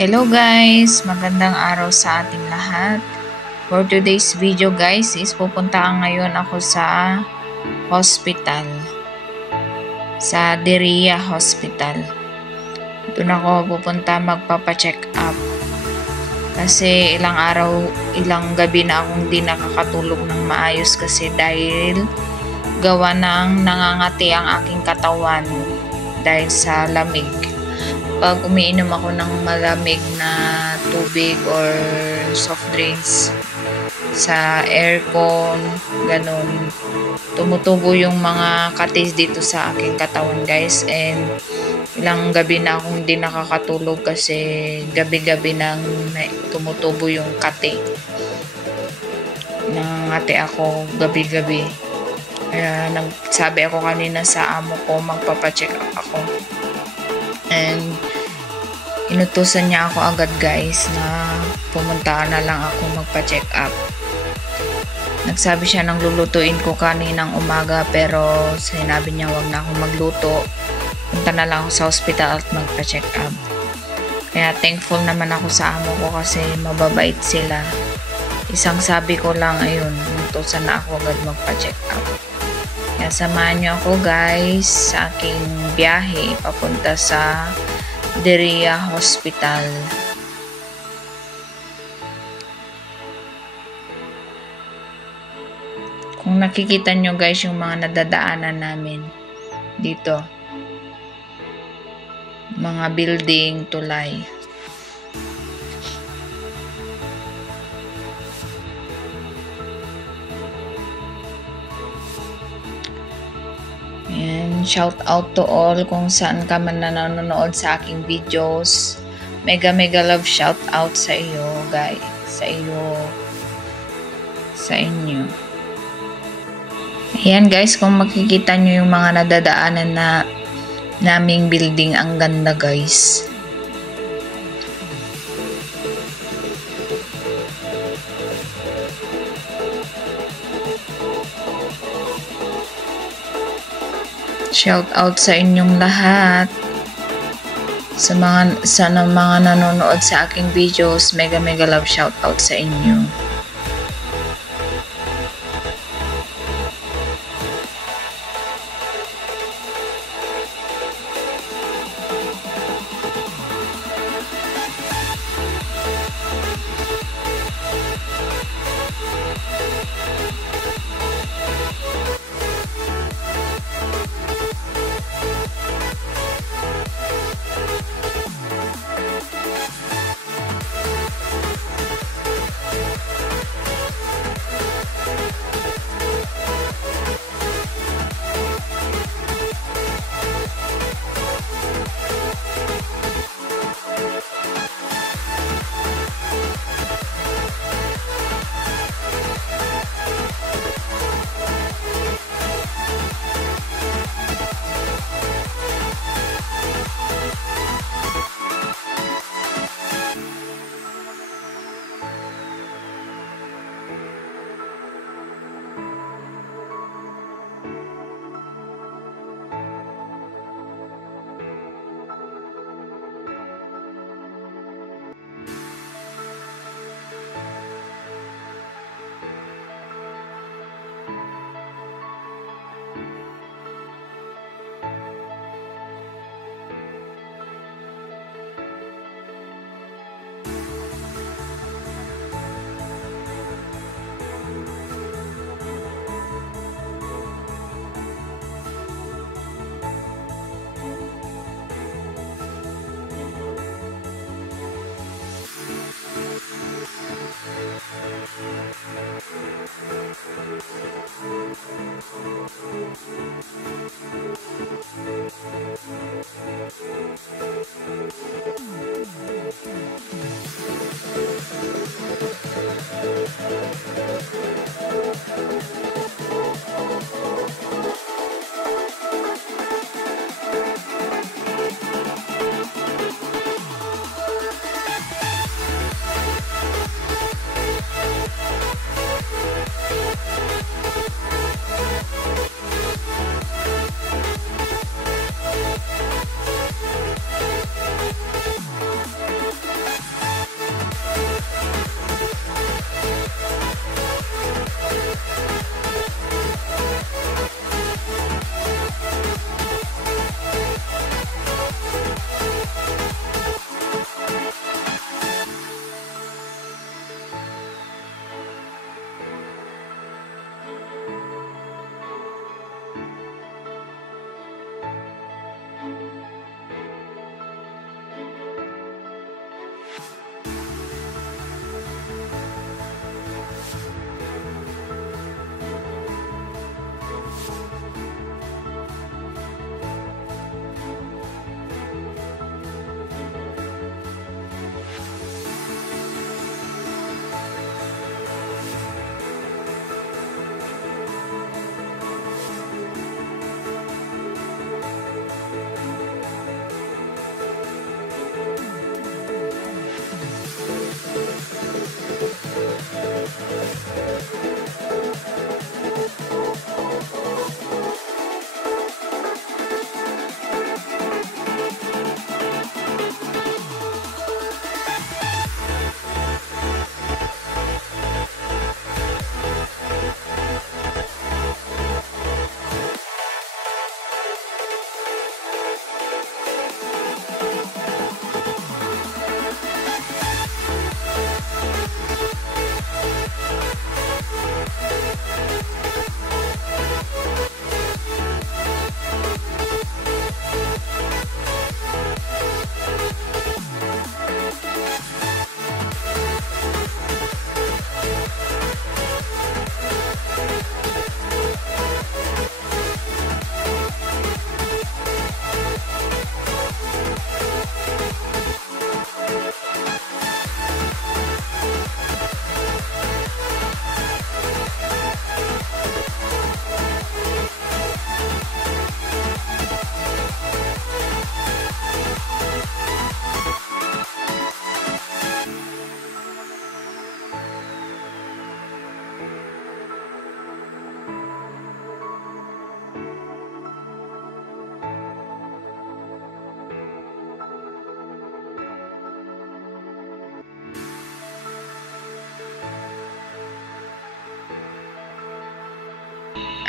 Hello guys! Magandang araw sa ating lahat. For today's video guys is pupuntaan ngayon ako sa hospital. Sa Diria Hospital. Doon ako pupunta magpapacheck up. Kasi ilang gabi na akong di nakakatulog ng maayos kasi dahil gawa ng nangangati ang aking katawan dahil sa lamig. Pag umiinom ako ng malamig na tubig or soft drinks sa aircon, ganun, tumutubo yung mga katis dito sa aking katawan guys, and ilang gabi na akong hindi nakakatulog kasi gabi-gabi nang tumutubo yung kati. Nangangati ako gabi-gabi. Kaya nagsabi ako kanina sa amo ko magpapacheck up ako. And inutusan niya ako agad guys na pumunta na lang ako magpa-check up. Nagsabi siya ng lulutuin ko kaninang umaga pero sinabi niya wag na akong magluto. Punta na lang ako sa hospital at magpa-check up. Kaya thankful naman ako sa amo ko kasi mababait sila. Isang sabi ko lang ayun, inutusan na ako agad magpa-check up. Kaya samahan niyo ako guys sa aking biyahe papunta sa Diria Hospital. Kung nakikita nyo guys yung mga nadadaanan namin dito. Mga building, tulay. And shout out to all kung saan ka man nanonood sa aking videos. Mega love shout out sa iyo guys. Sa inyo. Ayan guys, kung makikita nyo yung mga nadadaanan na naming building, ang ganda guys. Shout out sa inyong lahat. Sa mga nanonood sa aking videos, mega love shout out sa inyo.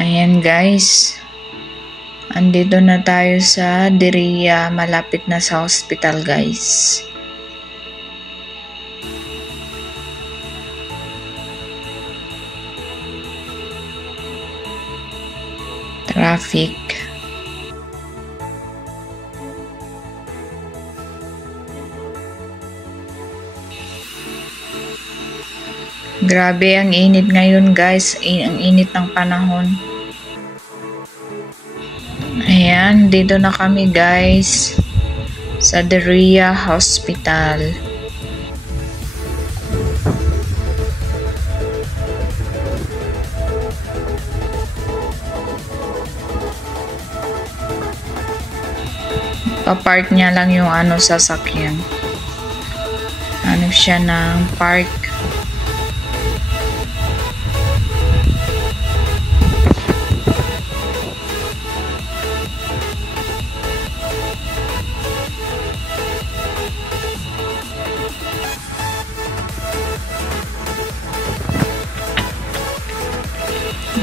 Ayan guys. Andito na tayo sa Diria, malapit na sa hospital guys. Traffic. Grabe ang init ngayon guys, ang init ng panahon. Ayan, dito na kami guys sa Diria Hospital. Pa-park niya lang yung sasakyan. Hanap siya ng park.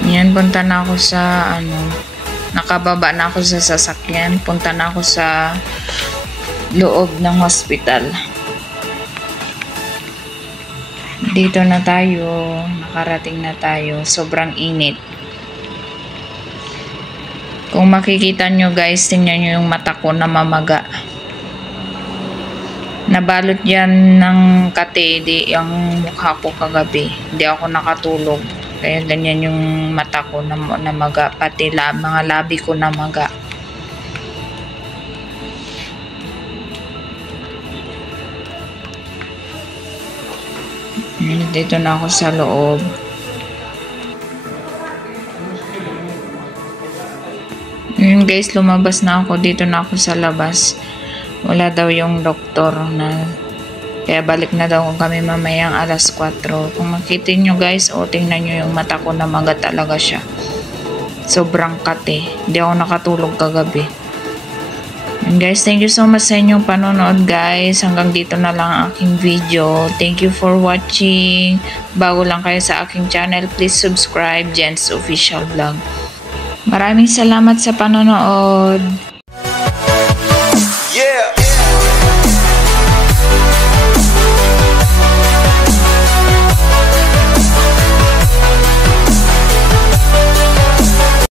Yan, punta na ako sa nakababa na ako sa sasakyan. Punta na ako sa loob ng hospital. Dito na tayo, nakarating na tayo. Sobrang init. Kung makikita nyo guys, tingnan nyo yung mata ko na mamaga. Nabalot yan ng kate, yung mukha ko kagabi. Hindi ako nakatulog. Kaya ganyan yung mata ko na maga, pati mga labi ko na maga. Dito na ako sa loob. Yun guys, lumabas na ako. Dito na ako sa labas. Wala daw yung doktor na kaya balik na daw kami mamayang alas 4. Kung makita nyo guys, tingnan nyo yung mata ko na maga talaga siya. Sobrang kate. Hindi ako nakatulog kagabi. And guys, thank you so much sa inyong panonood guys. Hanggang dito na lang ang aking video. Thank you for watching. Bago lang kayo sa aking channel, please subscribe, Jen's Official Vlog. Maraming salamat sa panonood.